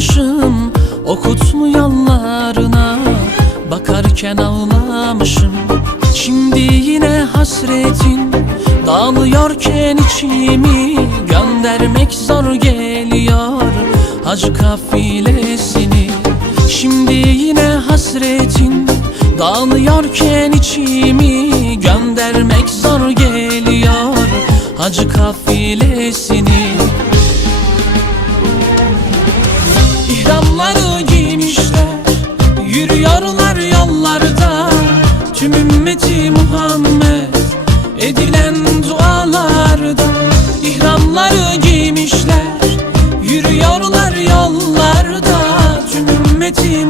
yanmışım Okutmu yollarına. Bakarken ağlamışım Şimdi yine hasretin. Dağılıyorken içimi Göndermek zor geliyor. Hacı kafilesini Şimdi yine hasretin. Dağılıyorken içimi Göndermek zor geliyor. Hacı kafilesini noite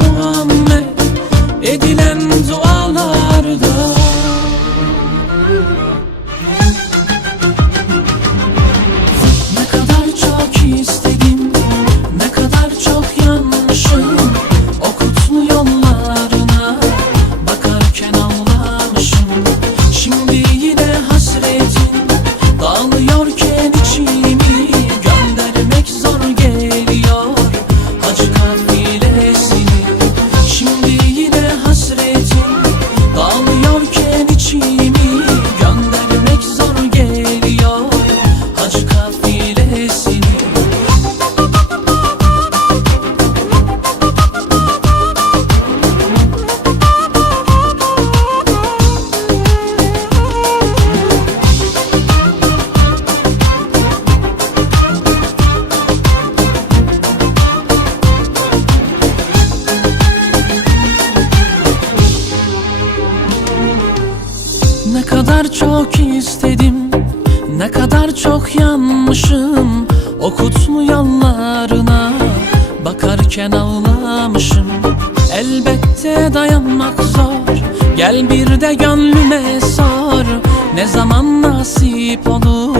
çok istedim. Ne kadar çok yanmışım Okutmu yollarına. Bakarken ağlamışım Elbette dayanmak zor. Gel bir de gönlüme sor Ne zaman nasip olur?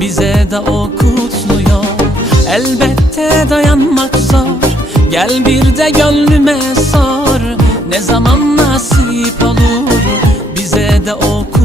Bize de okutlu yol Elbette dayanmak zor. Gel bir de gönlüme sor Ne zaman nasip olur? Bize de okutluyor